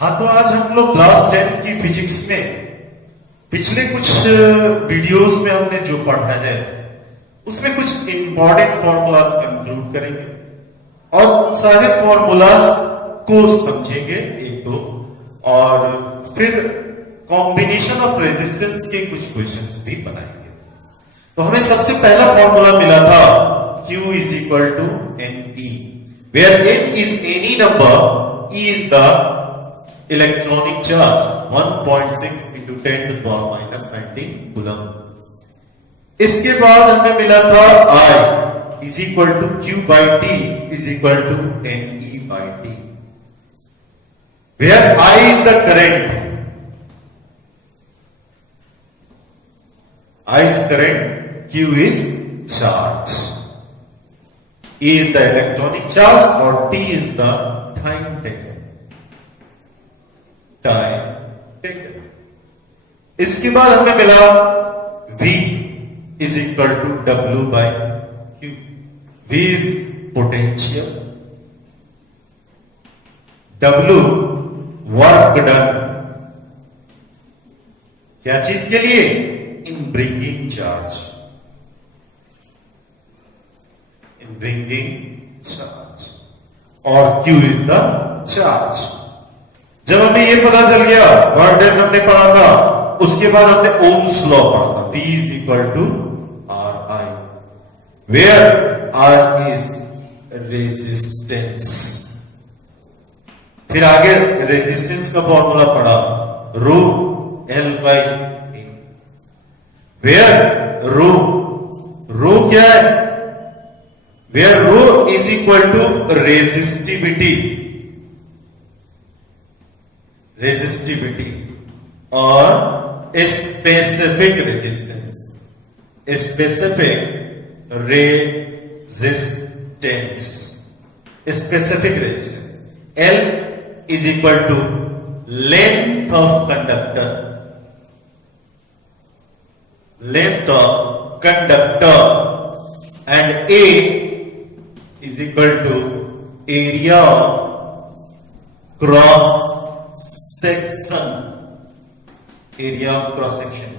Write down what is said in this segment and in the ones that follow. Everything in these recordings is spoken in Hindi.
हाँ, तो आज हम लोग क्लास 10 की फिजिक्स में पिछले कुछ वीडियोस में हमने जो पढ़ा है उसमें कुछ इंपॉर्टेंट फॉर्मूलाज कंक्लूड करेंगे और उन सारे फॉर्मूलाज को समझेंगे एक दो, और फिर कॉम्बिनेशन ऑफ रेजिस्टेंस के कुछ क्वेश्चंस भी बनाएंगे। तो हमें सबसे पहला फॉर्मूला मिला था Q is equal to NE, where N is any number, E is the electronic charge, 1.6 into 10 to the power minus 19 coulomb। इसके बाद हमें मिला था I is equal to Q by T is equal to NE by T, where I is the current, I is current, Q is charge, E is the electronic charge और T is the time taken, इसके बाद हमें मिला V is equal to W by Q। V is potential, W work done, क्या चीज के लिए? In bringing charge, in bringing charge, और Q is the चार्ज। जब हमें ये पता चल गया, वर्क डन हमने पढ़ा था, उसके बाद हमने ओम्स लॉ पढ़ा था, V is equal to RI, where R is resistance. फिर आगे रेजिस्टेंस का फॉर्मूला पढ़ा, रो L by A, where रो क्या है? where rho is equal to resistivity और specific resistance, specific resistance. L is equal to length of conductor and A is equal to area of cross section, area of cross section.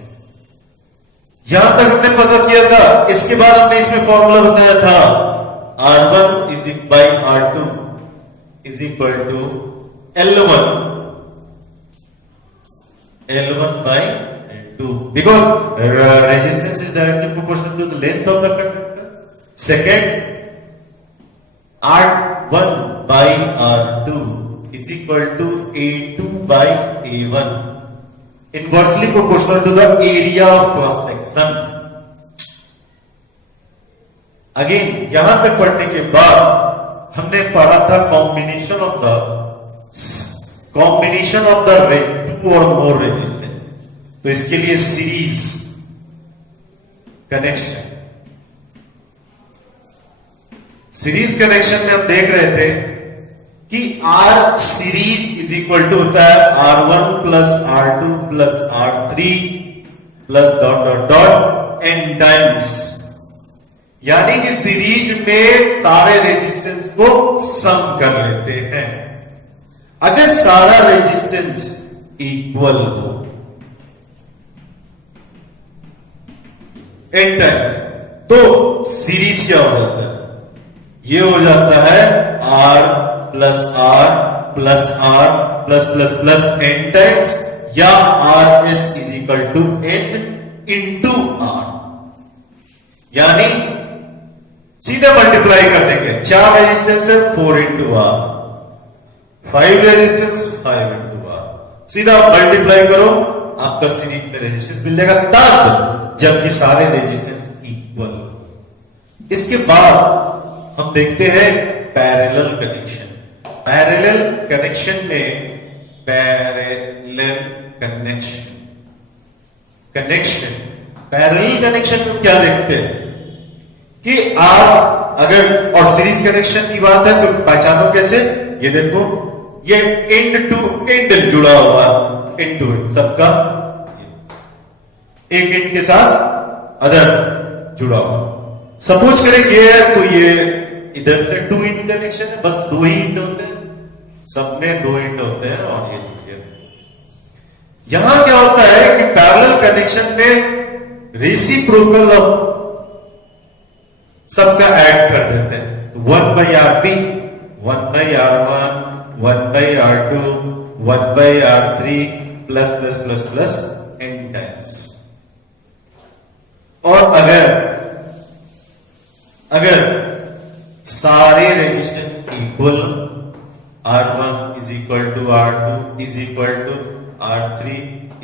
यहां तक हमने पता किया था। इसके बाद हमने इसमें फॉर्मूला बताया था, R1 is by R2 is equal to L1 by L2, because resistance is directly proportional to the length of the conductor. Second, R1 by R2 is equal to A2 by A1, inversely proportional to the area of cross section। Again यहां तक पढ़ने के बाद हमने पढ़ा था कॉम्बिनेशन ऑफ द टू और मोर रेजिस्टेंस। तो इसके लिए सीरीज कनेक्शन में हम देख रहे थे कि R series is equal to होता है R1 plus R2 plus R3 plus dot dot dot n times, यानी कि सीरीज में सारे रेजिस्टेंस को सम कर लेते हैं। अगर सारा रेजिस्टेंस इक्वल हो n टाइम्स, तो सीरीज क्या हो जाता है? ये हो जाता है R plus R plus R plus plus plus n times, या RS is equal to n into R, यानी सीधा मल्टीप्लाई कर देंगे। 4 रेजिस्टेंस है, 4 into R, 5 resistance 5 into R, सीधा मल्टीप्लाई करो, आपका सीरीज में रेजिस्टेंस मिल जाएगा, तब जबकि सारे रेजिस्टेंस इक्वल। इसके बाद हम देखते हैं पैरेलल कनेक्शन। पैरेलल कनेक्शन में क्या देखते हैं कि आप अगर, और सीरीज कनेक्शन की बात है तो पहचानो कैसे? ये देखो, ये एंड टू एंड जुड़ा हुआ, एंड टू एंड, सबका एक एंड के साथ अदर जुड़ा हुआ। सपोज करें ये है, तो ये इधर से 2 एंड कनेक्शन है, बस 2 ही एंड होते हैं, सब में 2 एंड होते हैं, और ये यहां क्या होता है कि पैरेलल कनेक्शन में रेसिप्रोकल ऑफ सबका ऐड कर देते हैं। 1/Rp, 1/R1, 1/R2, 1/R3 plus plus plus plus n times. और अगर सारे resistance equal, R1 is equal to R2 is equal to R3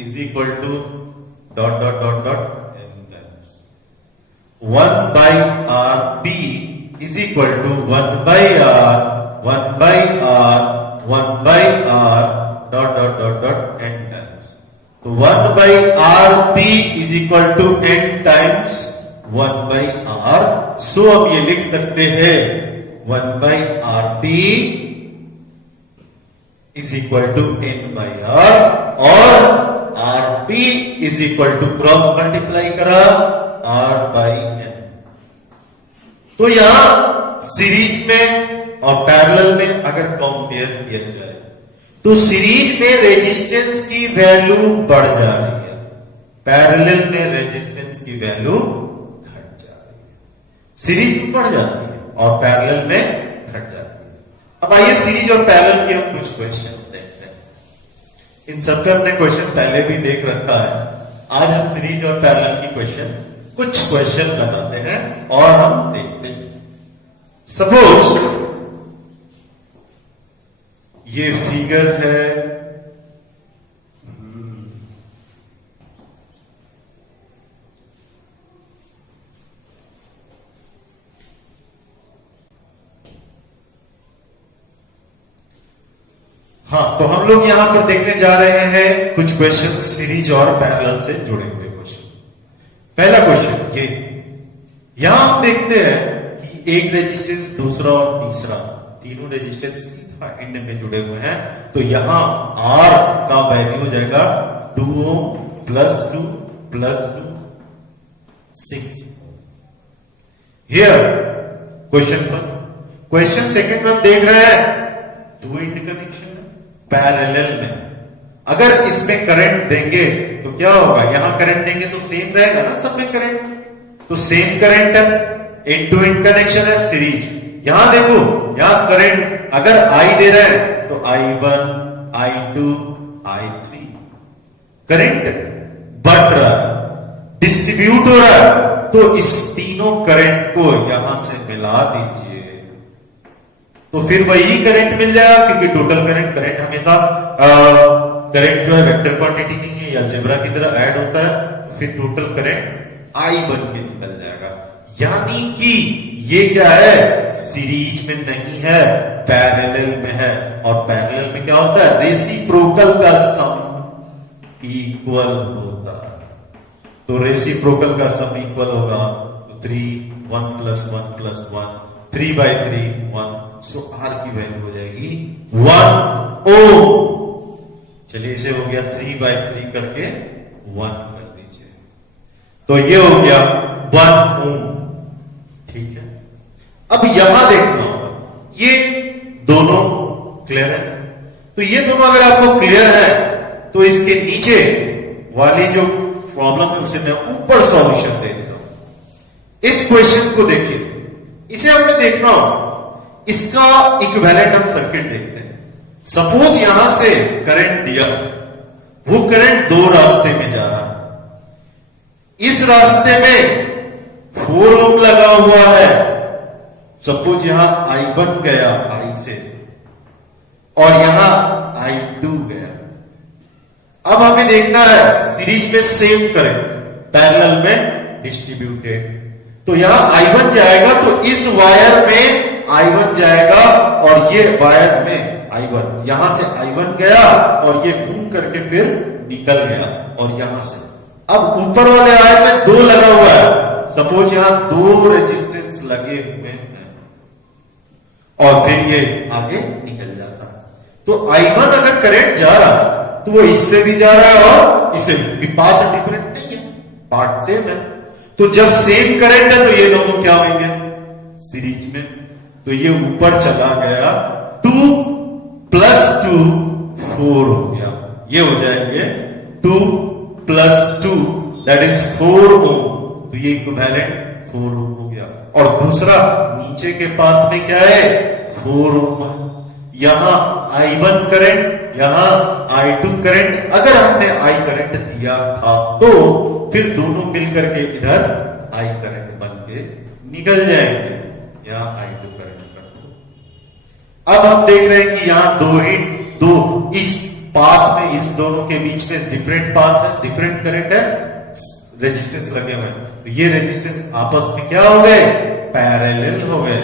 is equal to dot dot dot dot n times 1/Rp is equal to 1/R 1/R 1/R dot dot dot dot n times. तो 1/Rp is equal to n times 1/R। So हम ये लिख सकते हैं 1/Rp is equal to n/R, और Rp is equal to cross multiply करा R/n। तो यहां सीरीज में और पैरेलल में अगर कंपेयर किया जाए तो सीरीज में रेजिस्टेंस की वैल्यू बढ़ जा रही है, पैरेलल में रेजिस्टेंस की वैल्यू घट जा रही है। सीरीज में बढ़ जाती है और पैरेलल में घट जाती है। अब आइए सीरीज और पैरेलल के हम कुछ क्वेश्चंस देखते हैं। इन सबके हमने क्वेश्चन पहले भी देख रखा है। आज हम सीरीज और पैरेलल की कुछ क्वेश्चन बनाते हैं और हम देखते हैं। सपोज ये फिगर है, हाँ, तो हम लोग यहां पर देखने जा रहे हैं कुछ क्वेश्चन सीरीज और पैरेलल से जुड़े हुए क्वेश्चन। पहला क्वेश्चन ये, यहां हम देखते हैं कि एक रेजिस्टेंस, दूसरा और तीसरा, तीनों रेजिस्टेंस एंड में जुड़े हुए हैं। तो यहां R का वैल्यू हो जाएगा 2 ohm plus 2 plus 2 6। Here question first. Question second में हम देख रहे हैं 2 इंड कनेक्शन है पैरेलल में। अगर इसमें करंट देंगे तो क्या होगा, यहां करंट देंगे तो सेम रहेगा ना सब में करंट, तो सेम करंट है, इंड टू इंड कनेक्शन है, सीरीज। यहां देखो, यहां करंट अगर I दे रहे हैं तो I1, I2, I3 करंट बढ़ रहा है, डिस्ट्रीब्यूट हो रहा है। तो इस तीनों करंट को यहां से मिला दीजिए तो फिर वही करंट मिल जाएगा, क्योंकि टोटल करंट हमेशा करंट जो है वेक्टर क्वांटिटी नहीं है, या अलजेब्रा की तरह ऐड होता है, तो फिर टोटल करंट I बन के निकल जाएगा। यानी कि ये क्या है, सीरीज में नहीं है, पैरेलल में है। और पैरेलल में क्या होता है, रेसिप्रोकल का सम इक्वल होता है। तो रेसिप्रोकल का सम इक्वल होगा तो 3 1 प्लस 1 प्लस 1 3/3 1। सो R की वैल्यू हो जाएगी 1 ओम। चलिए इसे हो गया 3/3 करके 1 कर दीजिए, तो ये हो गया 1 ओम। ठीक है, अब यहां देखना होगा ये दोनों क्लियर है। तो ये दोनों अगर आपको क्लियर है तो इसके नीचे वाली जो प्रॉब्लम है उसे मैं ऊपर सॉल्यूशन दे देता हूं। इस क्वेश्चन को देखिए, इसे हमें देखना होगा, इसका इक्विवेलेंट हम सर्किट देखते हैं। सपोज यहां से करंट दिया, वो करंट दो रास्ते में जा रहा है। इस रास्ते में 4 ओम लगा हुआ है। सपोज यहां I1 गया I से और यहां I2 गया। अब हमें देखना है सीरीज में सेम करंट, पैरेलल में डिस्ट्रीब्यूटेड। तो यहां I1 जाएगा तो इस वायर में I1 जाएगा और ये वायर में I1, यहां से I1 गया और ये घूम करके फिर निकल गया और यहां से। अब ऊपर वाले वायर में 2 लगा हुआ है। सपोज यहां 2 रेजिस्टेंस लगे हुए हैं और फिर ये आगे निकल जाता है। तो I1 अगर करंट जा रहा है तो वो इससे भी जा रहा है और इससे भी, पाथ डिफरेंट नहीं है, पार्ट सेम है। तो जब सेम करंट है तो ये दोनों क्या होंगे, सीरीज में। तो ये ऊपर चला गया, 2 + 2 4 हो गया, ये हो जाएंगे 2 प्लस 2 दैट इज 4 ओम, तो ये इक्विवेलेंट 4 ओम हो गया। और दूसरा नीचे के पाथ में क्या है 4 ओम है। यहां I1 करंट, यहां I2 करंट, अगर हमने I करंट दिया था तो फिर दोनों मिलकर के इधर I करंट बन के निकल जाएंगे। यहां I2 करंट कर दो। अब हम देख रहे हैं कि यहां दो इस पाथ में, इस दोनों के बीच में डिफरेंट पाथ है, डिफरेंट करंट है, रेजिस्टेंस लगे हुए हैं। तो ये रेजिस्टेंस आपस में क्या हो गए, पैरेलल हो गए।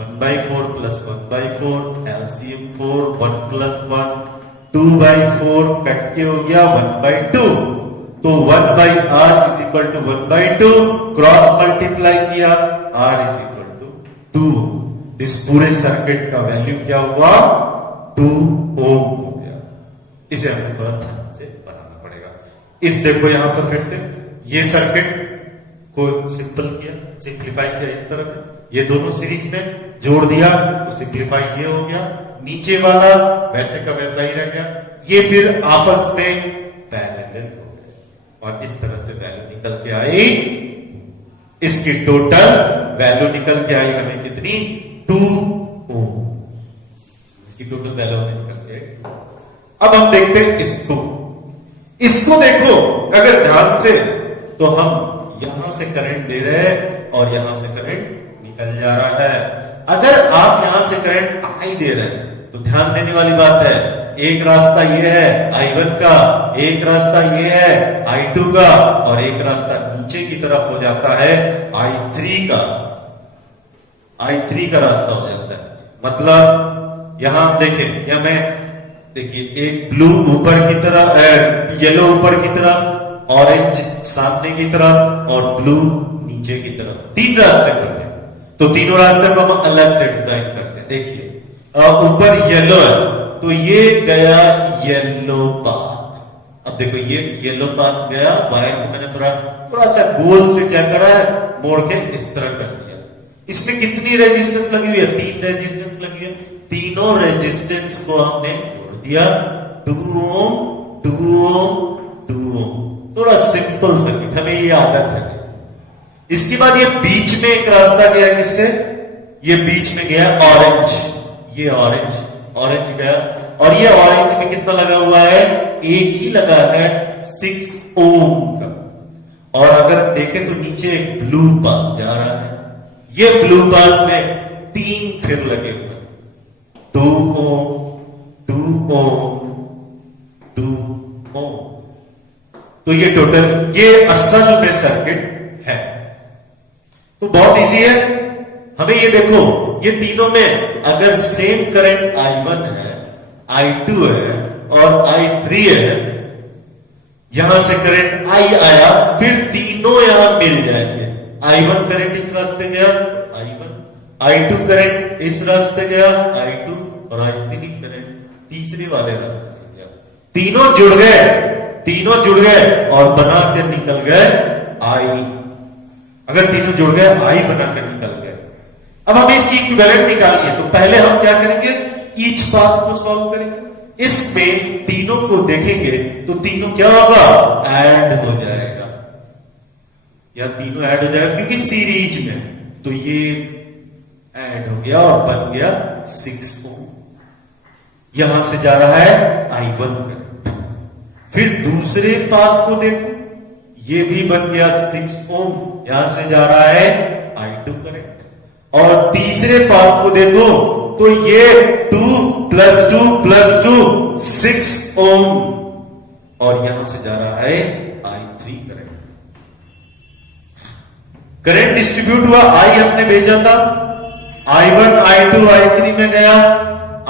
1/4 प्लस 1/4 एलसीएम 4, 1 प्लस 1 2/4 कट के हो गया 1/2। तो 1/r is equal to 1/2, cross multiply किया r इज इक्वल टू 2। इस पूरे सर्किट का वैल्यू क्या हुआ 2 ओम हो गया। इसे हमें थोड़ा ध्यान से बनाना पड़ेगा। इस देखो यहां पर फिर से ये सर्किट को सिंपल किया, सिंप्लीफाई किया इस तरह, ये दोनों सीरीज में जोड़ दिया तो सिंप्लीफाई ये हो गया, नीचे वाला वैसे का वैसा ही रह गया, ये फिर आपस में पैरेलल हो गए और इस तरह से वैल्यू निकल के आई। इसकी टोटल वैल्यू निकल के आई हमें कितनी 2 ओम। इसकी टोटल वैल्यू हमें निकल के आई। अब हम देखते हैं इसको देखो अगर ध्यान से, तो हम यहां से करंट दे रहे हैं और यहां से करंट निकल जा रहा है। अगर आप यहां से करंट I दे रहे हैं तो ध्यान देने वाली बात है, एक रास्ता ये है I1 का, एक रास्ता ये है I2 का, और एक रास्ता नीचे की तरफ हो जाता है I3 का। I3 का रास्ता हो जाता है। मतलब यहां आप देखें, या मैं देखिए एक ब्लू ऊपर की तरफ, येलो ऊपर की तरफ, ऑरेंज सामने की तरफ और ब्लू नीचे की तरफ, 3 रास्ते बन गए। तो तीनों रास्ते को हम अलग से डिजाइन करते हैं। देखिए ऊपर येलो है तो ये गया येलो पाथ। अब देखो ये येलो पाथ गया, वायर को मैंने थोड़ा सा गोल से क्या करा है, मोड़ के इस तरह कर दिया। इसमें कितनी रेजिस्टेंस लगी हुई है, 3 रेजिस्टेंस लगी है। तीनों रेजिस्टेंस को हमने जोड़ दिया, 2 ओम 2 ओम 2 ओम। थोड़ा सिंपल सर्किट, हमें ये आदत है। इसके बाद ये बीच में एक रास्ता गया, किससे, ये बीच में गया ऑरेंज, ये ऑरेंज गया, और ये ऑरेंज में कितना लगा हुआ है, एक ही लगा है 6 ओम का। और अगर देखें तो नीचे एक ब्लू पाथ जा रहा है, ये ब्लू पाथ में 3 फिर लगे हुए, 2 ओम 2 ओम 2 ओम। तो ये टोटल, ये असल में सर्किट है। तो बहुत इजी है। हमें ये देखो, ये तीनों में अगर सेम करंट I1 है, I2 है और I3 है, यहां से करंट I आया, फिर तीनों यहां मिल जाएंगे। I1 करंट इस रास्ते गया I1, I2 करंट इस रास्ते गया I2, और I3 करंट तीसरे वाले रास्ते से गया। तीनों जुड़ गए और बनाकर निकल गए I। अगर तीनों जुड़ गए I बनाकर निकल गए। अब हमें इसकी इक्विवेलेंट निकालनी है, तो पहले हम क्या करेंगे, ईच पाथ को सॉल्व करेंगे। इसमें तीनों को देखेंगे तो तीनों क्या होगा, ऐड हो जाएगा, या तीनों ऐड हो जाएगा क्योंकि सीरीज में, तो ये ऐड हो गया और बन गया 6 ओम। यहां से जा रहा है I1 करंट। फिर दूसरे पाथ को देखो, ये भी बन गया 6 ओम, यहां से जा रहा है I2 करंट। और तीसरे पाथ को देखो तो ये 2 प्लस 2 प्लस 2 6 ओम, और यहां से जा रहा है I3 करंट। करंट डिस्ट्रीब्यूट हुआ, I हमने भेजा था, I1 I2 I3 में गया,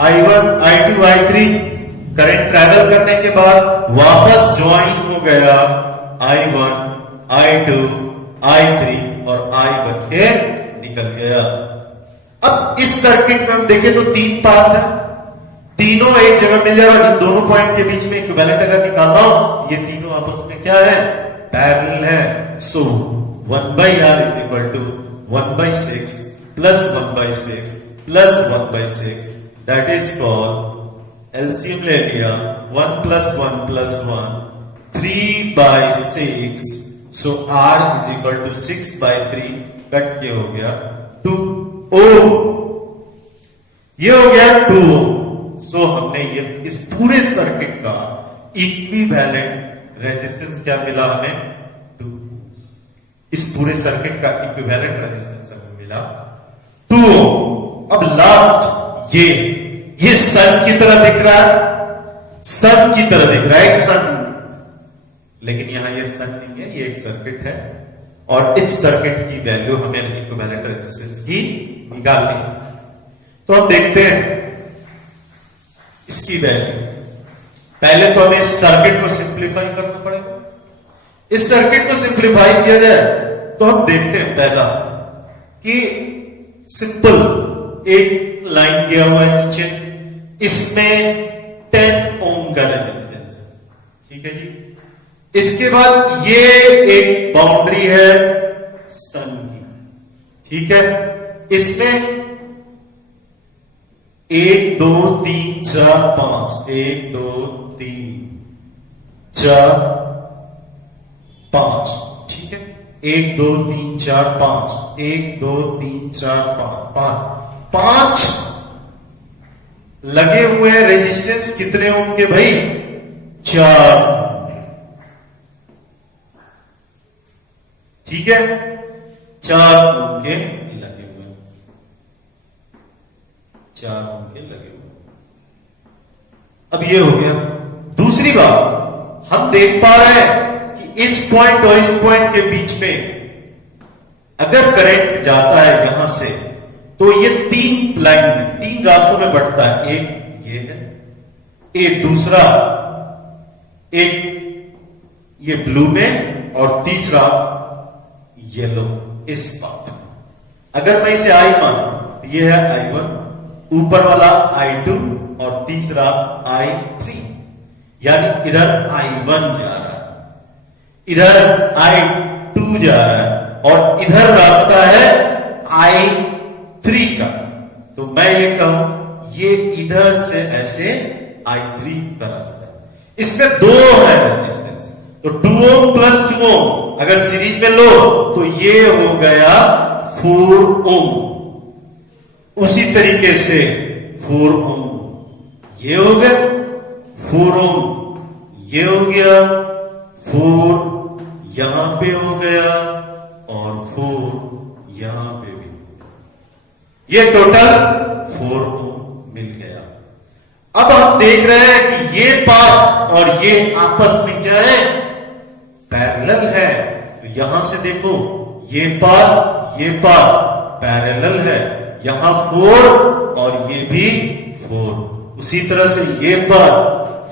I1 I2 I3 current travel करने के बाद वापस ज्वाइन हो गया I1 I2 I3 और I बन के निकल गया। अब इस सर्किट में हम देखें तो 3 पाथ है, तीनों एक जगह मिल जाएगा। इन दोनों पॉइंट के बीच में इक्विवेलेंट अगर निकालना हो, ये तीनों आपस में क्या है, पैरेलल है। So 1/r is equal to 1/6 plus 1/6 plus 1/6, that is called, LCM ले लिया, 1 plus 1 plus 1 3/6, so R is equal to 6/3, cut के हो गया 2 ओम, ये हो गया 2 ओम। सो हमने ये इस पूरे सर्किट का इक्विवेलेंट रेजिस्टेंस क्या मिला हमें 2। इस पूरे सर्किट का इक्विवेलेंट रेजिस्टेंस हमें मिला 2 ओम। अब लास्ट ये सन की तरह दिख रहा है, सन की तरह दिख रहा है, एक सन, लेकिन यहां ये सन नहीं है, ये एक सर्किट है और इस सर्किट की वैल्यू हमें इक्विवेलेंट रेजिस्टेंस की निकालनी है। तो हम देखते हैं इसकी वैल्यू। पहले तो हमें इस सर्किट को सिंप्लीफाई करना पड़ेगा। इस सर्किट को सिंप्लीफाई किया जाए तो हम देखते हैं पहला कि सिंपल एक लाइन दिया हुआ है नीचे, इसमें 10 ओम का रेजिस्टेंस है, ठीक है जी। इसके बाद ये एक बाउंड्री है सन की, ठीक है। इसमें 1 2 3 4 5, 1 2 3 4 5, ठीक है। 1 2 3 4 5, 1 2 3 4 5, 5 लगे हुए हैं। रेजिस्टेंस कितने ओम के भाई 4, ठीक है। 4 ओम के लगे हुए, 4 ओम के लगे हुए। अब ये हो गया। दूसरी बात, हम देख पा रहे हैं कि इस पॉइंट और इस पॉइंट के बीच में अगर करंट जाता है यहां से, तो ये 3 लाइन में 3 रास्तों में बढ़ता है। एक ये है, एक दूसरा, एक ये ब्लू में, और तीसरा येलो इस बात। अगर मैं इसे आई मानूं, ये है I1, ऊपर वाला I2 और तीसरा I3, यानी इधर I1 जा रहा है, इधर I2 जा रहा है और इधर रास्ता है I3 का। तो मैं ये कहूं ये इधर से ऐसे I3 का रास्ता है। इसमें 2 है रेजिस्टेंस, तो 2 ओम प्लस 2 ओम अगर सीरीज में लो तो ये हो गया 4 ओम। उसी तरीके से 4 ओम ये हो गया, 4 ओम ये हो गया, 4 यहां पे हो गया और 4 यहां पे भी हो गया। ये टोटल 4 ओम मिल गया। अब हम देख रहे हैं कि ये पाथ और ये आपस में क्या है, पैरेलल है। तो यहां से देखो ये पाथ पैरेलल है, यहां 4 और ये भी 4। उसी तरह से ये पाथ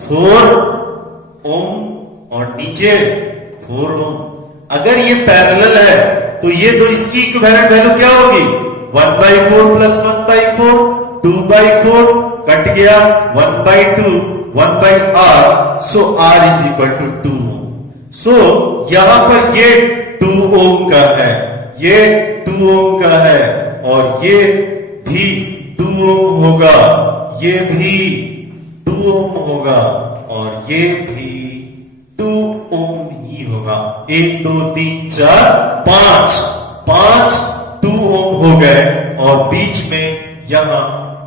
4 ओम और नीचे 4 ओम। अगर ये पैरेलल है तो ये तो इसकी इक्विवेलेंट वैल्यू क्या होगी 1/4 प्लस 1/4, 2/4 कट गया, 1/2 1/r, so r is equal to 2 ohm. So यहां पर ये 2 ओम का है, ये 2 ओम का है और ये भी 2 ओम होगा, ये भी 2 ओम होगा और ये भी 2 ओम ही होगा। 1 2 3 4 5 2 ओम हो गए और बीच में यहां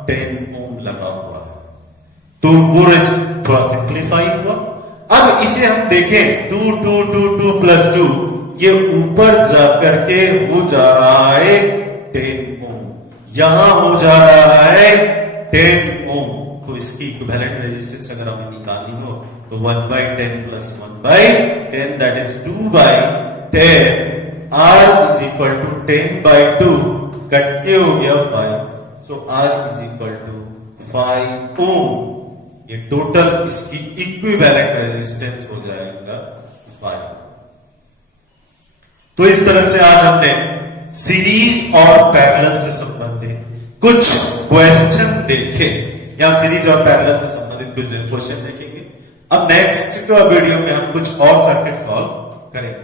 10 ओम लगा हुआ है। तो वो थोड़ा सिंप्लीफाई हुआ। अब इसे हम देखें 2 2 2 2 प्लस 2, ये ऊपर जाकर के हो जा रहा है 10 ओम, यहां हो जा रहा है 10 ओम। तो इसकी इक्विवेलेंट रेजिस्टेंस अगर हमें निकालनी हो तो 1/10 plus 1/10 that is 2/10, R is equal to 10/2 cut के हो गया 5, so R is equal to 5 ohm. ये टोटल इसकी इक्विवेलेंट रेजिस्टेंस हो जाएगा 5। तो इस तरह से आज हमने सीरीज और पैरेलल से संबंधित कुछ क्वेश्चन देखे, या सीरीज और पैरेलल से संबंधित कुछ क्वेश्चन देखेंगे। अब नेक्स्ट वीडियो में हम कुछ और सर्किट सॉल्व करेंगे।